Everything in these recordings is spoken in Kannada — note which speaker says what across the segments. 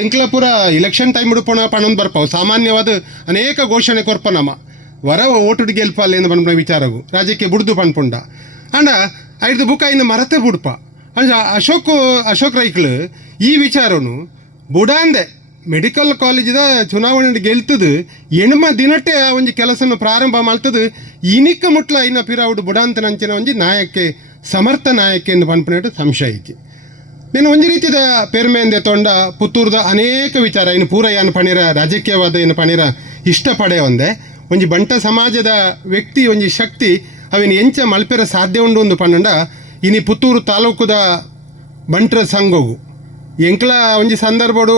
Speaker 1: ಎಂಕ್ಲಾಪುರ ಇಲೆಕ್ಷನ್ ಟೈಮ್ ಉಡುಪಣ ಪಣೊಂದು ಬರ್ಪಾವು. ಸಾಮಾನ್ಯವಾದ ಅನೇಕ ಘೋಷಣೆ ಕೊರ್ಪ ನಮ್ಮ ವರ ಓಟುಡು ಗೆಲ್ಪಲ್ಲ ಎಂದು ಪನ್ಪುನ ವಿಚಾರವು. ರಾಜ್ಯಕ್ಕೆ ಬುಡ್ದು ಪಣ್ಪುಂಡ ಅಂಡ ಐದು ಬುಕ್ಕ ಇನ್ನು ಮರತೆ ಬುಡ್ಪ. ಅಂದ ಅಶೋಕ್ ಅಶೋಕ್ ರೈಕ್ಳು ಈ ವಿಚಾರನು ಬುಡಾಂದೆ ಮೆಡಿಕಲ್ ಕಾಲೇಜದ ಚುನಾವಣೆ ಗೆಲ್ತದು ಎಣ್ಮ ದಿನಟ್ಟೆ ಆ ಒಂದು ಕೆಲಸನ ಪ್ರಾರಂಭ ಮಾಡ್ತದು ಇನಿಕ್ಕ ಮುಟ್ಲ ಇನ್ನ ಪಿರಾವುಡು ಬುಡಾಂತ ನಂಚಿನ ಒಂಜಿ ನಾಯಕ್ಕೆ, ಸಮರ್ಥ ನಾಯಕ್ಕೆ ಎಂದು ಪನ್ಪುನೆಟ್ ಸಂಶಯ ಇಜ್ಜಿ నేను ಒಂಜಿ ರೀತಿದ ಪೆರ್ಮೆಂದೆ ತೊಂಡ ಪುತ್ತೂರ್ದ ಅನೇಕ ವಿಚಾರ. ಇನ್ನು ಪೂರ ಏನು ಪಣಿರ, ರಾಜಕೀಯವಾದ ಏನು ಪಣಿರ ಇಷ್ಟಪಡೆ ಒಂದೆ. ಒಂಜಿ ಬಂಟ ಸಮಾಜದ ವ್ಯಕ್ತಿ, ಒಂಜಿ ಶಕ್ತಿ, ಅವಿನ ಎಂಚ ಮಲ್ಪೆರ ಸಾಧ್ಯ ಉಂಡು ಒಂದು ಇನಿ ಪುತ್ತೂರು ತಾಲೂಕುದ ಬಂಟ್ರ ಸಂಘವು. ಎಂಕ್ಲ ಒಂಜಿ ಸಂದರ್ಭಡು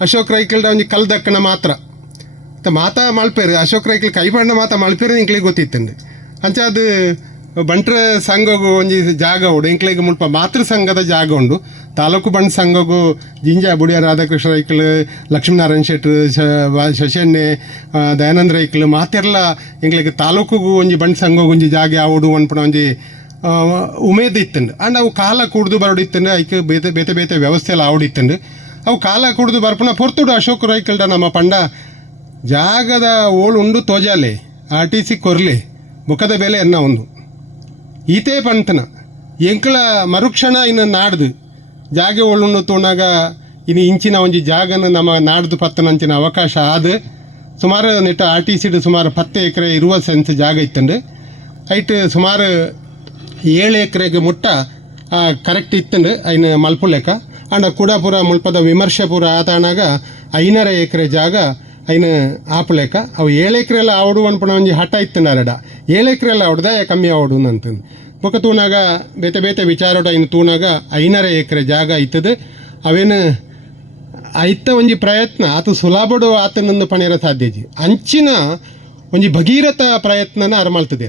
Speaker 1: ಅಶೋಕ್ ರೈಕಲ್ಡ ಒಂಜಿ ಕಲ್ದಕ್ಕನ ಮಾತ್ರ. ಮಾತಾ ಮಲ್ಪೇರು, ಅಶೋಕ್ ರೈಕ್ಲ್ ಕೈಪಂಡ ಮಾತಾ ಮಲ್ಪೇರು ಇಂಕ್ಲಿಗೆ ಗೊತ್ತಿತ್ತಂಡು. ಅಂಚ ಅದು ಬಂಟ್ರ ಸಂಘಗು ಒಂಜಿ ಜಾಗ ಉಂಡು ಎಂಕ್ಲೆಗ್ ಮುಲ್ಪ ಮಾತೃ ಸಂಘದ ಜಾಗ ಉಂಡು ತಾಲೂಕು ಬಂಡ್ ಸಂಘಗು ಜಿಂಜ, ಬುಡಿಯ ರಾಧಾಕೃಷ್ಣ ರೈಕ್ಲ್ ಲಕ್ಷ್ಮೀನಾರಾಯಣ ಶೆಟ್ರು ಶಶಣ್ಣೆ ದಯಾನಂದ ರೈಕ್ಲ್ ಮಾತೆರ್ಲ ಎಂಕ್ಲೆಗ್ ತಾಲೂಕುಗೂ ಒಂಜಿ ಬಂಡ್ ಸಂಘಗು ಒಂಜಿ ಜಾಗ ಯಾವುದು ಅನ್ಪಣ ಒಂಜಿ ಉಮೇದ್ ಇತ್ತಂಡು. ಅಂಡ್ ಅವು ಕಾಲ ಕುಡ್ದು ಇತ್ತುಂಡು ಐಕ್ ಬೇತೆ ಬೇತೆ ಬೇತೆ ವ್ಯವಸ್ಥೆ ಎಲ್ಲ ಆವಡಿತ್ತಂಡು. ಅವು ಕಾಲ ಕುಡ್ದು ಬರ್ಪುನ ಪೊರ್ತುಡು ಅಶೋಕ್ ರೈಕಲ್ಡ ನಮ್ಮ ಪಂಡ ಜಾಗದ ಓಳು ಉಂಡು ತೋಜಾಲೆ ಆರ್ ಟಿ ಸಿ ಕೊರ್ಲೆ ಮುಖದ ಬೆಲೆ ಎನ್ನ ಒಂದು ಈತೇ ಪಂತನ ಎಂಕಳ ಮರುಕ್ಷಣ ಇನ್ನು ನಾಡ್ದು. ಜಾಗ ಒಳ್ಳುಣ್ಣು ತೋಣಾಗ ಇನ್ನು ಇಂಚಿನ ಒಂಜಿ ಜಾಗನ ನಮ್ಮ ನಾಡ್ದು ಪತ್ತನಂಚಿನ ಅವಕಾಶ ಆದ. ಸುಮಾರು ನೆಟ್ಟ ಆರ್ ಟಿ ಸಿಡ್ ಸುಮಾರು ಹತ್ತು ಎಕರೆ ಇರುವ ಸೆನ್ಸ್ ಜಾಗ ಇತ್ತಂಡು ಐಟ್ ಸುಮಾರು ಏಳು ಎಕರೆಗೆ ಮುಟ್ಟ ಕರೆಕ್ಟ್ ಇತ್ತಂಡು ಐನ ಮಲ್ಪುಲೆಕ್ಕ ಅಂಡ ಕುಡಾಪುರ ಮುಲ್ಪದ ವಿಮರ್ಶೆಪುರ ಆತಾಣಾಗ ಐನರ ಎಕರೆ ಜಾಗ ಐನ ಆಪಲೇಕ ಅವು ಎಲ್ಲ ಆವಡು ಅನ್ಪಣ ಒಂಜಿ ಹಠ ಇತ್ತು ನರಡ. ಏಳು ಎಕರೆ ಎಲ್ಲ ಆವಡ್ದ ಕಮ್ಮಿ ಆವಡು ಅಂತಂದು ಬೊಕ ತೂನಾಗ ಬೇತೆ ಬೇತೆ ವಿಚಾರೋಡ ಇನ್ನು ತೂನಾಗ ಐನರ ಎಕರೆ ಜಾಗ ಇತ್ತದು ಅವೇನು ಐತ ಒಂಜಿ ಪ್ರಯತ್ನ, ಆತ ಸುಲಭಡು ಆತನೊಂದು ಪಣಿರ ಸಾಧ್ಯಜಿ. ಅಂಚಿನ ಒಂಜಿ ಭಗೀರಥ ಪ್ರಯತ್ನನ ಅರ ಮಲ್ತದೆ